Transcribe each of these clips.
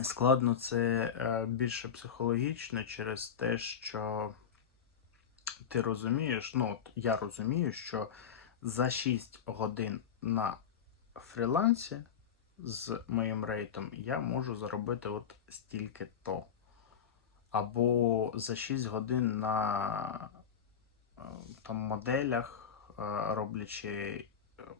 Складно це е, більше психологічно через те, що ти розумієш, ну от я розумію, що за 6 годин на фрілансі з моїм рейтом я можу заробити от стільки то. Або за 6 годин на е, там, моделях, е, роблячи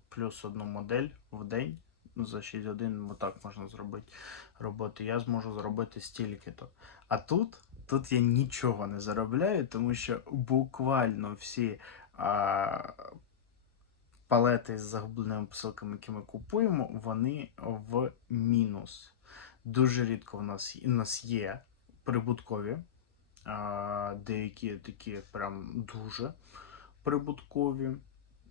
плюс одну модель в день, за 6 годин так можна зробити роботи, я зможу зробити стільки-то. А тут, тут я нічого не заробляю, тому що буквально всі а, палети з загубленими посилками, які ми купуємо, вони в мінус. Дуже рідко в нас, у нас є прибуткові, а, деякі такі прям дуже прибуткові.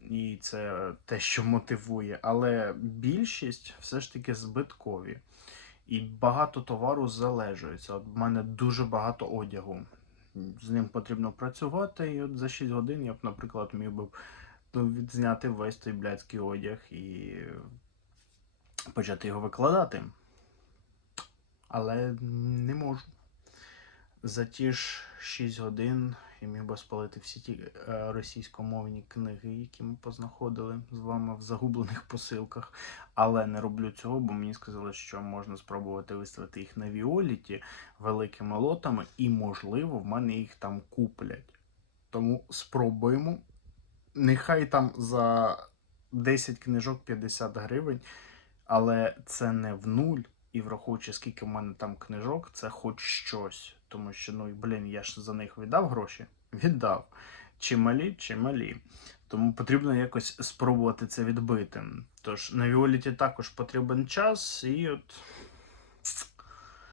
І це те, що мотивує, але більшість все ж таки збиткові. І багато товару залежується. От в мене дуже багато одягу. З ним потрібно працювати. І от за 6 годин я б, наприклад, міг би ну, відзняти весь той блядський одяг і почати його викладати. Але не можу. За ті ж 6 годин я міг би спалити всі ті е, російськомовні книги, які ми познаходили з вами в загублених посилках. Але не роблю цього, бо мені сказали, що можна спробувати виставити їх на Віоліті великими лотами, і, можливо, в мене їх там куплять. Тому спробуємо. Нехай там за 10 книжок 50 гривень, але це не в нуль. І враховуючи, скільки в мене там книжок, це хоч щось. Тому що, ну, блін, я ж за них віддав гроші? Віддав. Чи малі, чи малі. Тому потрібно якось спробувати це відбити. Тож на Віоліті також потрібен час, і от